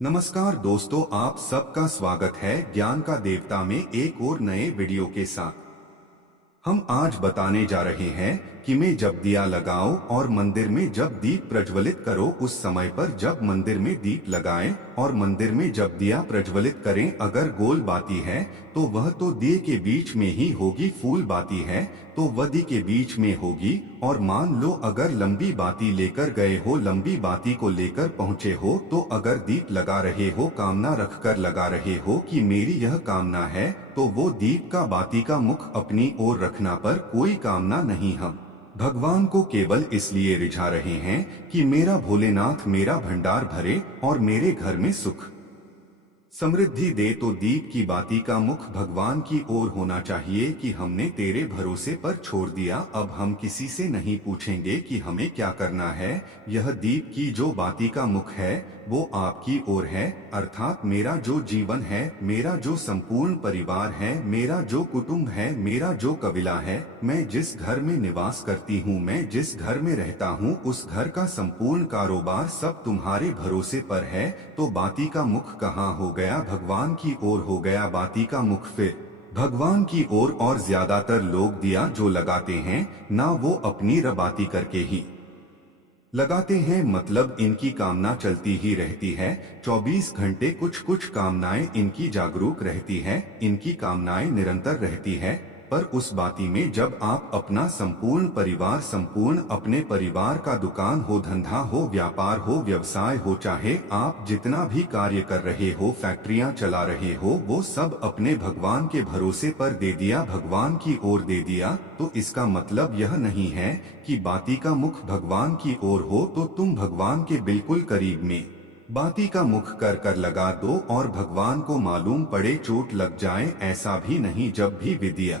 नमस्कार दोस्तों, आप सबका स्वागत है ज्ञान का देवता में एक और नए वीडियो के साथ। हम आज बताने जा रहे हैं कि मैं जब दिया लगाओ और मंदिर में जब दीप प्रज्वलित करो, उस समय पर जब मंदिर में दीप लगाएं और मंदिर में जब दिया प्रज्वलित करें, अगर गोल बाती है तो वह तो दिए के बीच में ही होगी, फूल बाती है तो वह दी के बीच में होगी। और मान लो अगर लंबी बाती लेकर गए हो, लंबी बाती को लेकर पहुँचे हो, तो अगर दीप लगा रहे हो, कामना रखकर लगा रहे हो कि मेरी यह कामना है, तो वो दीप का बाती का मुख अपनी ओर रखना, पर कोई कामना नहीं। हम भगवान को केवल इसलिए रिझा रहे हैं कि मेरा भोलेनाथ मेरा भंडार भरे और मेरे घर में सुख समृद्धि दे। तो दीप की बाती का मुख भगवान की ओर होना चाहिए कि हमने तेरे भरोसे पर छोड़ दिया, अब हम किसी से नहीं पूछेंगे कि हमें क्या करना है। यह दीप की जो बाती का मुख है वो आपकी ओर है, अर्थात मेरा जो जीवन है, मेरा जो संपूर्ण परिवार है, मेरा जो कुटुंब है, मेरा जो कबीला है, मैं जिस घर में निवास करती हूँ, मैं जिस घर में रहता हूँ, उस घर का संपूर्ण कारोबार सब तुम्हारे भरोसे पर है। तो बाती का मुख कहाँ हो गया? भगवान की ओर हो गया बाती का मुख। फिर भगवान की ओर। और ज्यादातर लोग दिया जो लगाते हैं ना, वो अपनी रबाती करके ही लगाते हैं, मतलब इनकी कामना चलती ही रहती है 24 घंटे। कुछ कुछ कामनाएं इनकी जागरूक रहती है, इनकी कामनाएं निरंतर रहती है। पर उस बाती में जब आप अपना संपूर्ण परिवार, संपूर्ण अपने परिवार का दुकान हो, धंधा हो, व्यापार हो, व्यवसाय हो, चाहे आप जितना भी कार्य कर रहे हो, फैक्ट्रियां चला रहे हो, वो सब अपने भगवान के भरोसे पर दे दिया, भगवान की ओर दे दिया, तो इसका मतलब यह नहीं है कि बाती का मुख भगवान की ओर हो तो तुम भगवान के बिल्कुल करीब में बाती का मुख कर कर लगा दो और भगवान को मालूम पड़े चोट लग जाए, ऐसा भी नहीं। जब भी विद्या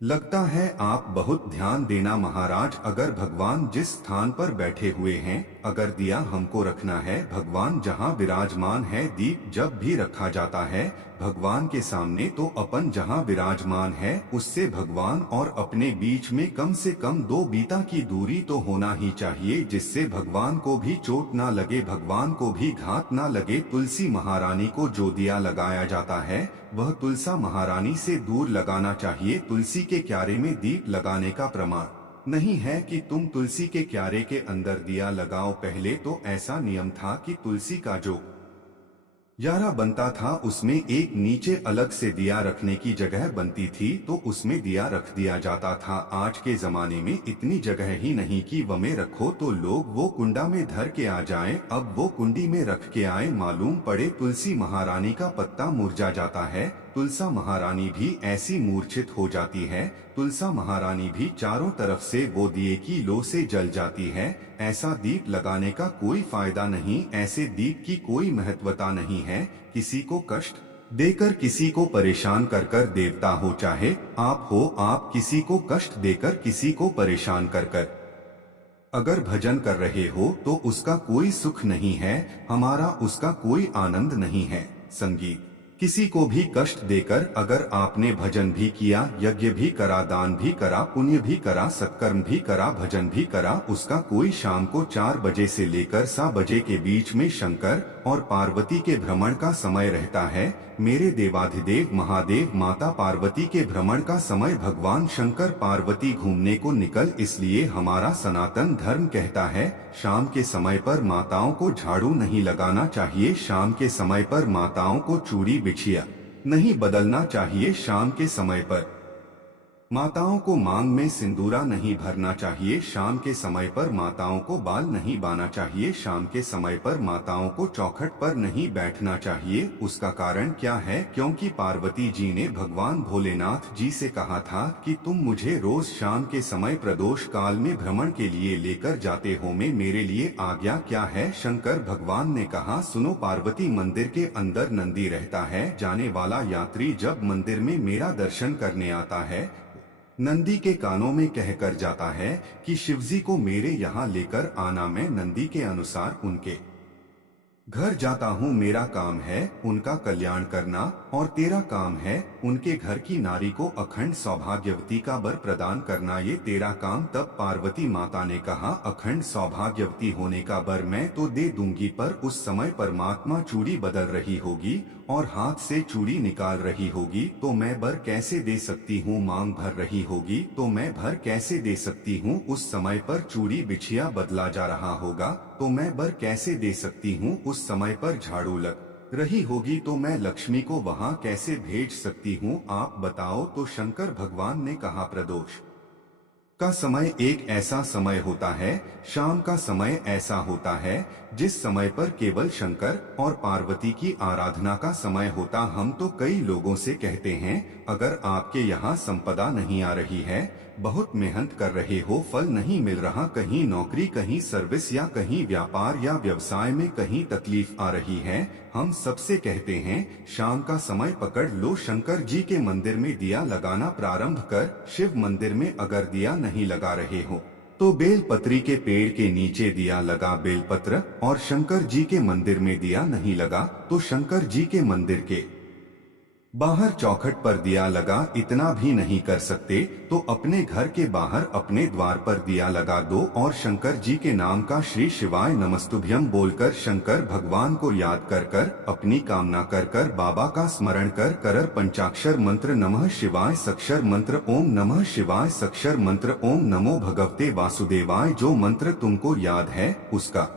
लगता है आप बहुत ध्यान देना महाराज, अगर भगवान जिस स्थान पर बैठे हुए हैं, अगर दिया हमको रखना है, भगवान जहां विराजमान है, दीप जब भी रखा जाता है भगवान के सामने, तो अपन जहां विराजमान है उससे भगवान और अपने बीच में कम से कम 2 बीता की दूरी तो होना ही चाहिए, जिससे भगवान को भी चोट ना लगे, भगवान को भी घात ना लगे। तुलसी महारानी को जो दिया लगाया जाता है वह तुलसा महारानी से दूर लगाना चाहिए। तुलसी के क्यारे में दीप लगाने का प्रमाण नहीं है कि तुम तुलसी के क्यारे के अंदर दिया लगाओ। पहले तो ऐसा नियम था कि तुलसी का जो यारा बनता था उसमें एक नीचे अलग से दिया रखने की जगह बनती थी, तो उसमें दिया रख दिया जाता था। आज के जमाने में इतनी जगह ही नहीं कि वह में रखो तो लोग वो कुंडा में धर के आ जाएं, अब वो कुंडी में रख के आए, मालूम पड़े तुलसी महारानी का पत्ता मुरझा जाता है, तुलसा महारानी भी ऐसी मूर्छित हो जाती है, तुलसा महारानी भी चारों तरफ से वो दिए की लो से जल जाती है। ऐसा दीप लगाने का कोई फायदा नहीं, ऐसे दीप की कोई महत्वता नहीं है। किसी को कष्ट देकर, किसी को परेशान कर कर, देवता हो चाहे आप हो, आप किसी को कष्ट देकर, किसी को परेशान कर कर अगर भजन कर रहे हो तो उसका कोई सुख नहीं है, हमारा उसका कोई आनंद नहीं है। संगीत किसी को भी कष्ट देकर अगर आपने भजन भी किया, यज्ञ भी करा, दान भी करा, पुण्य भी करा, सत्कर्म भी करा, भजन भी करा, उसका कोई शाम को 4 बजे से लेकर 7 बजे के बीच में शंकर और पार्वती के भ्रमण का समय रहता है। मेरे देवाधिदेव महादेव माता पार्वती के भ्रमण का समय भगवान शंकर पार्वती घूमने को निकल, इसलिए हमारा सनातन धर्म कहता है शाम के समय पर माताओं को झाड़ू नहीं लगाना चाहिए, शाम के समय पर माताओं को चूड़ी बिछिया नहीं बदलना चाहिए, शाम के समय पर माताओं को मांग में सिंदूरा नहीं भरना चाहिए, शाम के समय पर माताओं को बाल नहीं बाना चाहिए, शाम के समय पर माताओं को चौखट पर नहीं बैठना चाहिए। उसका कारण क्या है? क्योंकि पार्वती जी ने भगवान भोलेनाथ जी से कहा था कि तुम मुझे रोज शाम के समय प्रदोष काल में भ्रमण के लिए लेकर जाते हो, में मेरे लिए आज्ञा क्या है? शंकर भगवान ने कहा सुनो पार्वती, मंदिर के अंदर नंदी रहता है, जाने वाला यात्री जब मंदिर में मेरा दर्शन करने आता है नंदी के कानों में कहकर जाता है कि शिवजी को मेरे यहाँ लेकर आना। मैं नंदी के अनुसार उनके घर जाता हूँ, मेरा काम है उनका कल्याण करना, और तेरा काम है उनके घर की नारी को अखंड सौभाग्यवती का वर प्रदान करना, ये तेरा काम। तब पार्वती माता ने कहा, अखंड सौभाग्यवती होने का वर मैं तो दे दूंगी, पर उस समय परमात्मा चूड़ी बदल रही होगी और हाथ से चूड़ी निकाल रही होगी, तो मैं वर कैसे दे सकती हूँ? मांग भर रही होगी तो मैं भर कैसे दे सकती हूँ? उस समय पर चूड़ी बिछिया बदला जा रहा होगा तो मैं वर कैसे दे सकती हूँ? उस समय पर झाड़ू लग रही होगी तो मैं लक्ष्मी को वहाँ कैसे भेज सकती हूँ? आप बताओ। तो शंकर भगवान ने कहा, प्रदोष का समय एक ऐसा समय होता है, शाम का समय ऐसा होता है जिस समय पर केवल शंकर और पार्वती की आराधना का समय होता। हम तो कई लोगों से कहते हैं, अगर आपके यहाँ संपदा नहीं आ रही है, बहुत मेहनत कर रहे हो, फल नहीं मिल रहा, कहीं नौकरी, कहीं सर्विस या कहीं व्यापार या व्यवसाय में कहीं तकलीफ आ रही है, हम सबसे कहते हैं शाम का समय पकड़ लो, शंकर जी के मंदिर में दिया लगाना प्रारंभ कर। शिव मंदिर में अगर दिया नहीं लगा रहे हो तो बेलपत्री के पेड़ के नीचे दिया लगा बेलपत्र, और शंकर जी के मंदिर में दिया नहीं लगा तो शंकर जी के मंदिर के बाहर चौखट पर दिया लगा। इतना भी नहीं कर सकते तो अपने घर के बाहर अपने द्वार पर दिया लगा दो, और शंकर जी के नाम का श्री शिवाय नमस्तुभ्यम बोलकर शंकर भगवान को याद कर कर अपनी कामना कर कर बाबा का स्मरण कर कर पंचाक्षर मंत्र नमः शिवाय, सक्षर मंत्र ओम नमः शिवाय, सक्षर मंत्र ओम नमो भगवते वासुदेवाय, जो मंत्र तुमको याद है उसका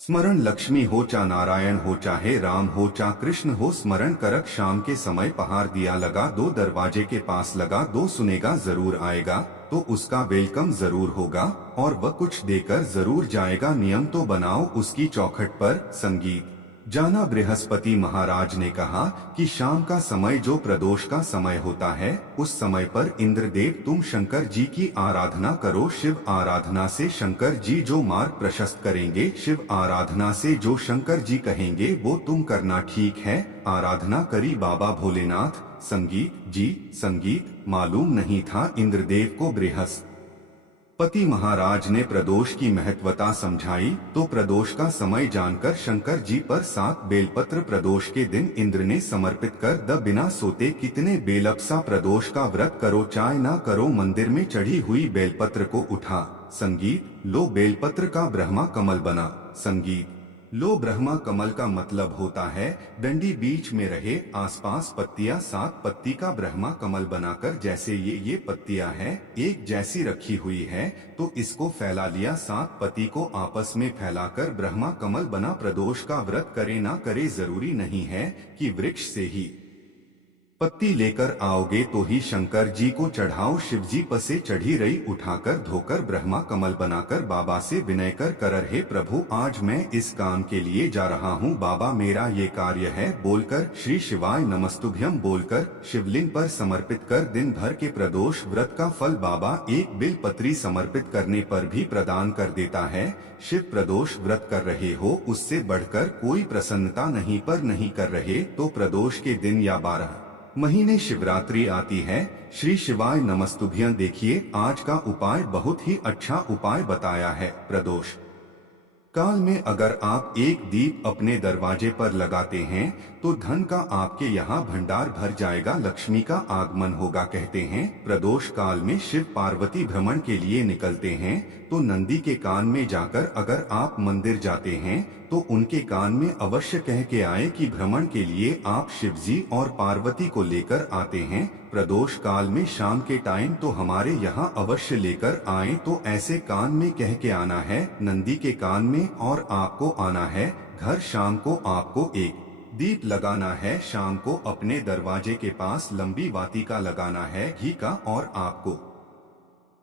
स्मरण, लक्ष्मी हो चा नारायण हो चाहे राम हो चा कृष्ण हो, स्मरण करक शाम के समय पहाड़ दिया लगा दो, दरवाजे के पास लगा दो, सुनेगा जरूर आएगा तो उसका वेलकम जरूर होगा और वह कुछ देकर जरूर जाएगा। नियम तो बनाओ उसकी चौखट पर। संगीत जाना बृहस्पति महाराज ने कहा कि शाम का समय जो प्रदोष का समय होता है, उस समय पर इंद्रदेव तुम शंकर जी की आराधना करो। शिव आराधना से शंकर जी जो मार्ग प्रशस्त करेंगे, शिव आराधना से जो शंकर जी कहेंगे वो तुम करना, ठीक है? आराधना करी बाबा भोलेनाथ। संगीत जी संगीत मालूम नहीं था इंद्रदेव को। बृहस्पति महाराज ने प्रदोष की महत्वता समझाई तो प्रदोष का समय जानकर शंकर जी पर 7 बेलपत्र प्रदोष के दिन इंद्र ने समर्पित कर द बिना सोते कितने बेलपसा प्रदोष का व्रत करो, चाय ना करो, मंदिर में चढ़ी हुई बेलपत्र को उठा। संगीत लो बेलपत्र का ब्रह्मा कमल बना। संगीत लो ब्रह्मा कमल का मतलब होता है डंडी बीच में रहे, आसपास पत्तियां, 7 पत्ती का ब्रह्मा कमल बनाकर, जैसे ये पत्तियां हैं एक जैसी रखी हुई है तो इसको फैला लिया, 7 पत्ती को आपस में फैलाकर ब्रह्मा कमल बना। प्रदोष का व्रत करे ना करे जरूरी नहीं है कि वृक्ष से ही पत्ती लेकर आओगे तो ही शंकर जी को चढ़ाओ। शिव जी पसे चढ़ी रही उठाकर धोकर ब्रह्मा कमल बनाकर बाबा से विनय कर हे प्रभु, आज मैं इस काम के लिए जा रहा हूँ, बाबा मेरा ये कार्य है बोलकर श्री शिवाय नमस्तुभ्यम बोलकर शिवलिंग पर समर्पित कर दिन भर के प्रदोष व्रत का फल बाबा एक बिल पत्री समर्पित करने पर भी प्रदान कर देता है। शिव प्रदोष व्रत कर रहे हो उससे बढ़कर कोई प्रसन्नता नहीं, पर नहीं कर रहे तो प्रदोष के दिन या 12 महीने शिवरात्रि आती है। श्री शिवाय नमस्तुभ्यं देखिए, आज का उपाय बहुत ही अच्छा उपाय बताया है। प्रदोष काल में अगर आप एक दीप अपने दरवाजे पर लगाते हैं तो धन का आपके यहाँ भंडार भर जाएगा, लक्ष्मी का आगमन होगा। कहते हैं प्रदोष काल में शिव पार्वती भ्रमण के लिए निकलते हैं तो नंदी के कान में जाकर अगर आप मंदिर जाते हैं तो उनके कान में अवश्य कह के आए कि भ्रमण के लिए आप शिवजी और पार्वती को लेकर आते हैं। प्रदोष काल में शाम के टाइम तो हमारे यहाँ अवश्य लेकर आए, तो ऐसे कान में कह के आना है नंदी के कान में, और आपको आना है घर। शाम को आपको एक दीप लगाना है, शाम को अपने दरवाजे के पास लंबी वाटिका लगाना है घी का, और आपको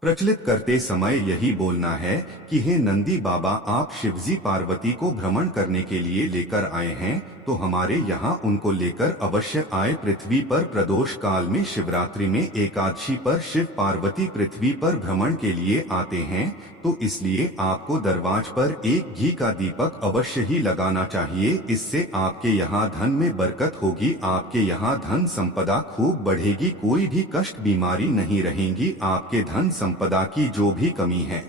प्रचलित करते समय यही बोलना है कि हे नंदी बाबा, आप शिवजी पार्वती को भ्रमण करने के लिए लेकर आए हैं तो हमारे यहाँ उनको लेकर अवश्य आए। पृथ्वी पर प्रदोष काल में शिवरात्रि में एकादशी पर शिव पार्वती पृथ्वी पर भ्रमण के लिए आते हैं, तो इसलिए आपको दरवाज पर एक घी का दीपक अवश्य ही लगाना चाहिए। इससे आपके यहाँ धन में बरकत होगी, आपके यहाँ धन संपदा खूब बढ़ेगी, कोई भी कष्ट बीमारी नहीं रहेंगी, आपके धन संपदा की जो भी कमी है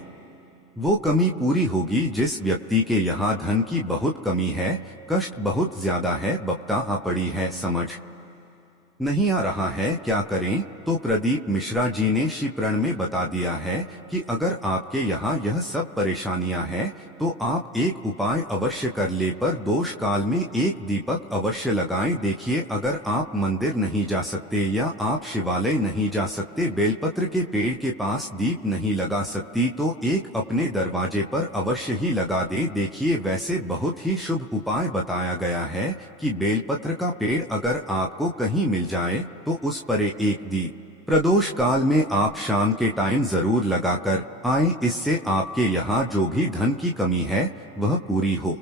वो कमी पूरी होगी जिस व्यक्ति के यहाँ धन की बहुत कमी है, कष्ट बहुत ज्यादा है, बप्ता आ पड़ी है, समझ नहीं आ रहा है क्या करें। तो प्रदीप मिश्रा जी ने शिप्रण में बता दिया है कि अगर आपके यहाँ यह सब परेशानियां हैं तो आप एक उपाय अवश्य कर ले, पर दोष काल में एक दीपक अवश्य लगाएं। देखिए, अगर आप मंदिर नहीं जा सकते या आप शिवालय नहीं जा सकते, बेलपत्र के पेड़ के पास दीप नहीं लगा सकती, तो एक अपने दरवाजे पर अवश्य ही लगा दे। देखिए, वैसे बहुत ही शुभ उपाय बताया गया है कि बेलपत्र का पेड़ अगर आपको कहीं मिल जाए तो उस पर एक दीप प्रदोष काल में आप शाम के टाइम जरूर लगाकर आए। इससे आपके यहाँ जो भी धन की कमी है वह पूरी हो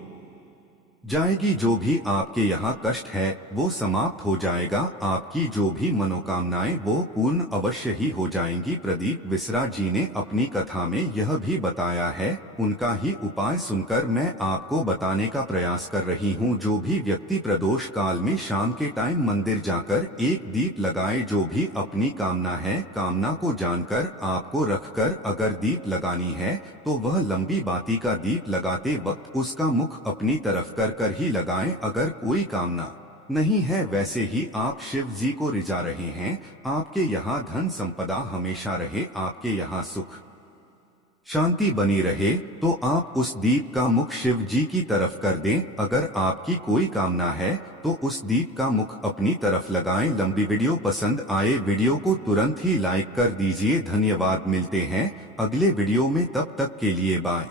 जाएगी, जो भी आपके यहाँ कष्ट है वो समाप्त हो जाएगा, आपकी जो भी मनोकामनाएं वो पूर्ण अवश्य ही हो जाएंगी। प्रदीप मिश्रा जी ने अपनी कथा में यह भी बताया है, उनका ही उपाय सुनकर मैं आपको बताने का प्रयास कर रही हूँ। जो भी व्यक्ति प्रदोष काल में शाम के टाइम मंदिर जाकर एक दीप लगाए, जो भी अपनी कामना है, कामना को जानकर आपको रखकर अगर दीप लगानी है तो वह लंबी बाती का दीप लगाते वक्त उसका मुख अपनी तरफ कर ही लगाएं। अगर कोई कामना नहीं है, वैसे ही आप शिव जी को रिझा रहे हैं, आपके यहाँ धन संपदा हमेशा रहे, आपके यहाँ सुख शांति बनी रहे, तो आप उस दीप का मुख शिव जी की तरफ कर दें। अगर आपकी कोई कामना है तो उस दीप का मुख अपनी तरफ लगाएं। लंबी वीडियो पसंद आए, वीडियो को तुरंत ही लाइक कर दीजिए। धन्यवाद, मिलते हैं अगले वीडियो में, तब तक के लिए बाय।